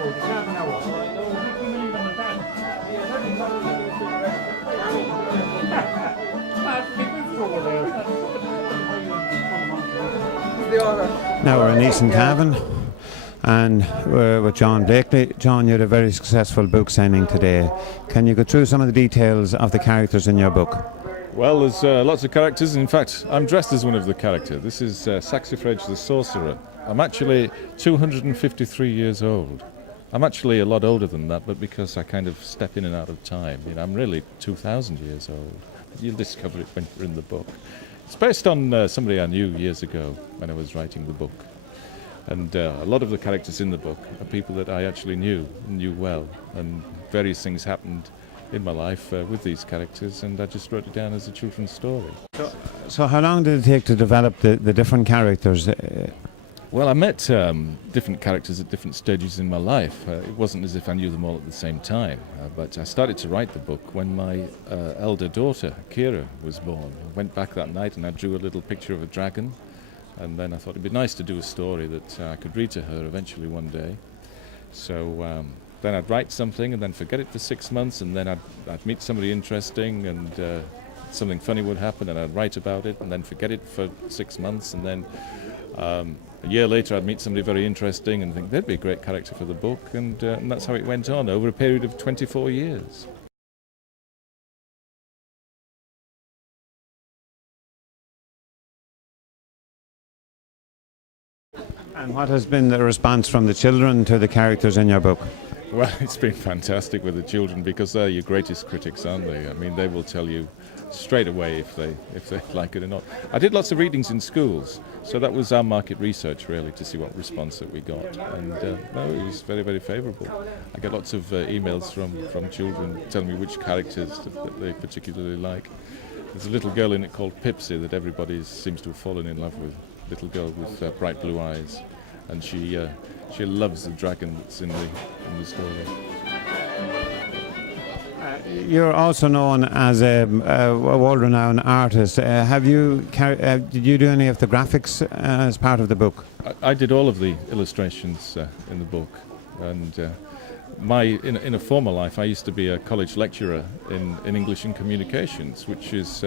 Now we're in Eason of Cavan and we're with John Blakey. John, you had a very successful book signing today. Can you go through some of the details of the characters in your book? Well, there's lots of characters. In fact, I'm dressed as one of the characters. This is Saxifrage the Sorcerer. I'm actually 253 years old. I'm actually a lot older than that, but because I kind of step in and out of time, I'm really 2,000 years old. You'll discover it when you're in the book. It's based on somebody I knew years ago when I was writing the book. And a lot of the characters in the book are people that I actually knew well. And various things happened in my life with these characters, and I just wrote it down as a children's story. So how long did it take to develop the different characters? Well, I met different characters at different stages in my life. It wasn't as if I knew them all at the same time, but I started to write the book when my elder daughter, Kira, was born. I went back that night and I drew a little picture of a dragon, and then I thought it'd be nice to do a story that I could read to her eventually one day. So then I'd write something and then forget it for 6 months, and then I'd meet somebody interesting and something funny would happen, and I'd write about it and then forget it for 6 months, and then a year later I'd meet somebody very interesting and think they'd be a great character for the book, and that's how it went on over a period of 24 years. And what has been the response from the children to the characters in your book? Well, it's been fantastic with the children because they're your greatest critics, aren't they? I mean, they will tell you straight away if they like it or not. I did lots of readings in schools, so that was our market research really to see what response that we got, and no, it was very, very favourable. I get lots of emails from children telling me which characters that they particularly like. There's a little girl in it called Pipsy that everybody seems to have fallen in love with. Little girl with bright blue eyes, and she loves the dragon that's in the story. You're also known as a world-renowned artist. Did you do any of the graphics as part of the book? I did all of the illustrations in the book, and in a former life I used to be a college lecturer in English and Communications, which is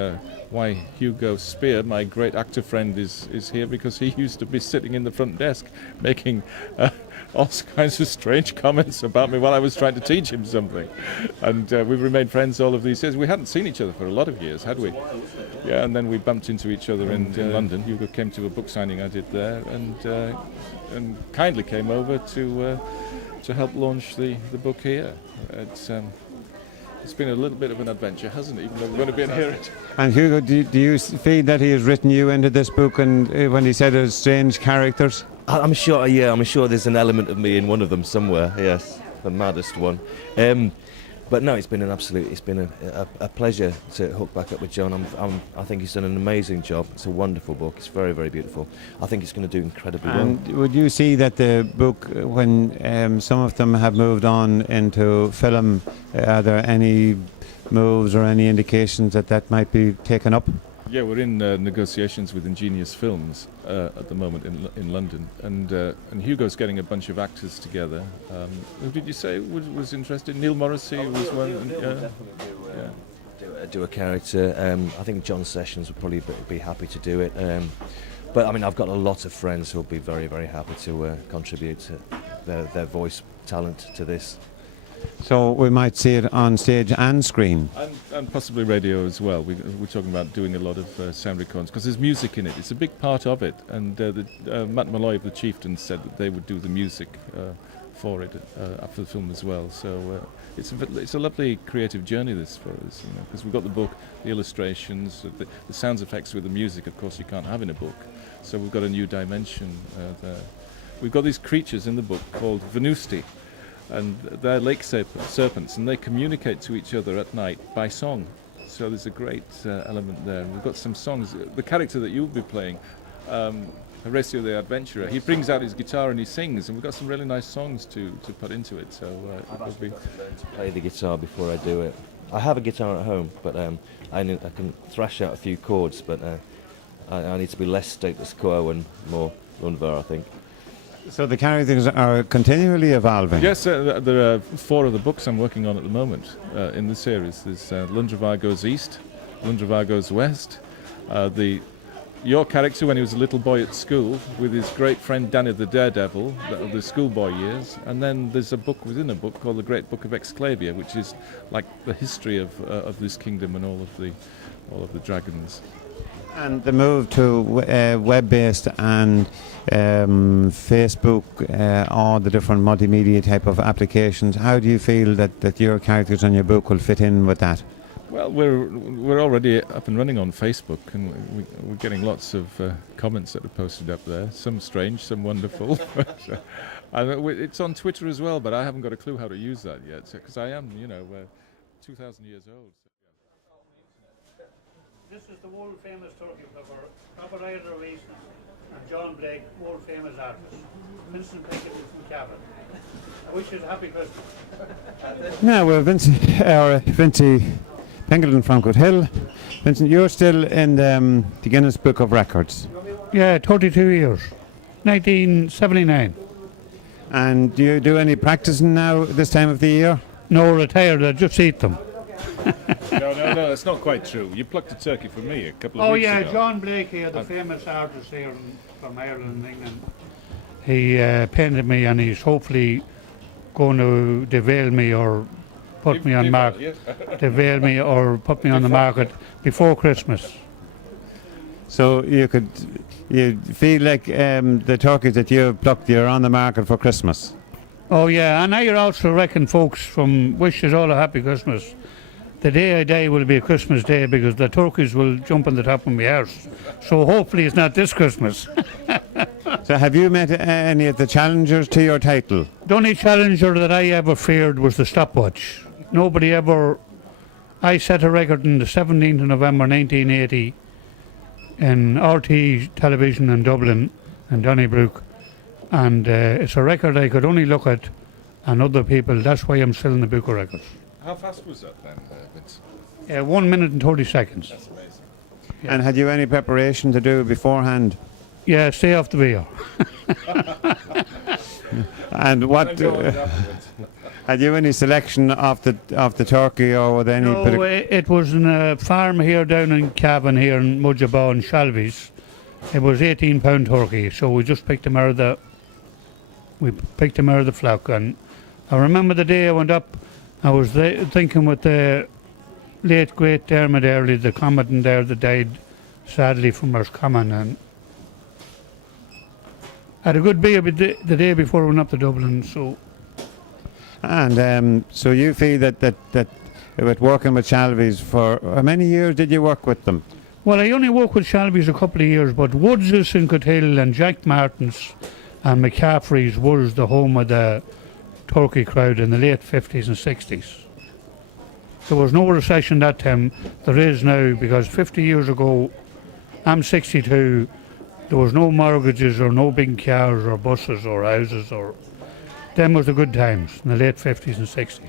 why Hugo Spear, my great actor friend, is here, because he used to be sitting in the front desk making all kinds of strange comments about me while I was trying to teach him something. And we've remained friends all of these years. We hadn't seen each other for a lot of years, had we? Yeah, and then we bumped into each other in London. Hugo came to a book signing I did there, and kindly came over to help launch the book here. It's been a little bit of an adventure, hasn't it? Even though we're going to be in here. And Hugo, do you feel that he has written you into this book, and when he said there's strange characters? I'm sure there's an element of me in one of them somewhere, yes, the maddest one. But no, it's been a pleasure to hook back up with John. I think he's done an amazing job. It's a wonderful book. It's very, very beautiful. I think it's going to do incredibly well. And would you see that the book, when some of them have moved on into film, are there any moves or any indications that might be taken up? Yeah, we're in negotiations with Ingenious Films at the moment in London, and Hugo's getting a bunch of actors together. Who did you say was interested? Neil Morrissey was one. Do a character. I think John Sessions would probably be happy to do it. But I mean, I've got a lot of friends who'll be very, very happy to contribute their voice talent to this. So we might see it on stage and screen. And possibly radio as well. We're talking about doing a lot of sound recordings, because there's music in it. It's a big part of it. And Matt Malloy of the Chieftains said that they would do the music for it after the film as well. So it's a lovely creative journey, this, for us, because we've got the book, the illustrations, the sound effects with the music, of course, you can't have in a book. So we've got a new dimension there. We've got these creatures in the book called Venusti, and they're lake serpents, and they communicate to each other at night by song. So there's a great element there. We've got some songs. The character that you'll be playing, Horatio the Adventurer, he brings out his guitar and he sings, and we've got some really nice songs to put into it. So I've to play the guitar before I do it. I have a guitar at home, but I can thrash out a few chords, but I need to be less status quo and more rumba, I think. So the characters are continually evolving. Yes, there are 4 of the books I'm working on at the moment in the series. There's Lundravar Goes East, Lundravar Goes West, your character when he was a little boy at school with his great friend Danny the Daredevil, the schoolboy years, and then there's a book within a book called The Great Book of Exclavia, which is like the history of this kingdom and all of the dragons. And the move to web-based and Facebook, all the different multimedia type of applications, how do you feel that your characters on your book will fit in with that? Well, we're already up and running on Facebook, and we're getting lots of comments that are posted up there. Some strange, some wonderful. And it's on Twitter as well, but I haven't got a clue how to use that yet, because I am, 2,000 years old. This is the world famous turkey flipper, Robert Eason and John Blake, world famous artists. Vincent Blakey from Cavan. I wish you a happy Christmas. Now, Vincey Pendleton from Good Hill. Vincent, you're still in the Guinness Book of Records. Yeah, 32 years. 1979. And do you do any practicing now this time of the year? No, retired, I just eat them. No, that's not quite true. You plucked a turkey for me a couple of weeks ago. Oh yeah, John Blakey, the famous artist here from Ireland and England. He painted me, and he's hopefully going to devail me or put me on market. Devail me or put me on the market before Christmas. So you feel like the turkeys that you've plucked, you're on the market for Christmas? Oh yeah, and I also reckon folks from wish us all a happy Christmas. The day I die will be a Christmas day because the turkeys will jump on the top of my house. So hopefully it's not this Christmas. So have you met any of the challengers to your title? The only challenger that I ever feared was the stopwatch. Nobody ever... I set a record on the 17th of November 1980 in RT television in Dublin and Donnybrook. And it's a record I could only look at and other people. That's why I'm still in the book of records. How fast was that then, Vince? 1 minute and 30 seconds. That's amazing. Yeah. And had you any preparation to do beforehand? Yeah, stay off the beer. And what had you any selection of the turkey, or were there any? No, it was in a farm here down in Cavan here in Mudgebaw and Shalvies. It was 18-pound turkey, so we just picked him out of the flock. And I remember the day I went up, I was thinking with the late great Dermot Earley, the combatant there that died sadly from Roscommon, and I had a good beer the day before I went up to Dublin. So you feel that with working with Shalvies, for how many years did you work with them? Well, I only worked with Shalvies a couple of years, but Woodses in Coothill and Jack Martin's and McCaffrey's was the home of the turkey crowd in the late 50s and 60s. There was no recession that time. There is now, because 50 years ago, I'm 62, there was no mortgages or no big cars or buses or houses. Them was the good times in the late 50s and 60s.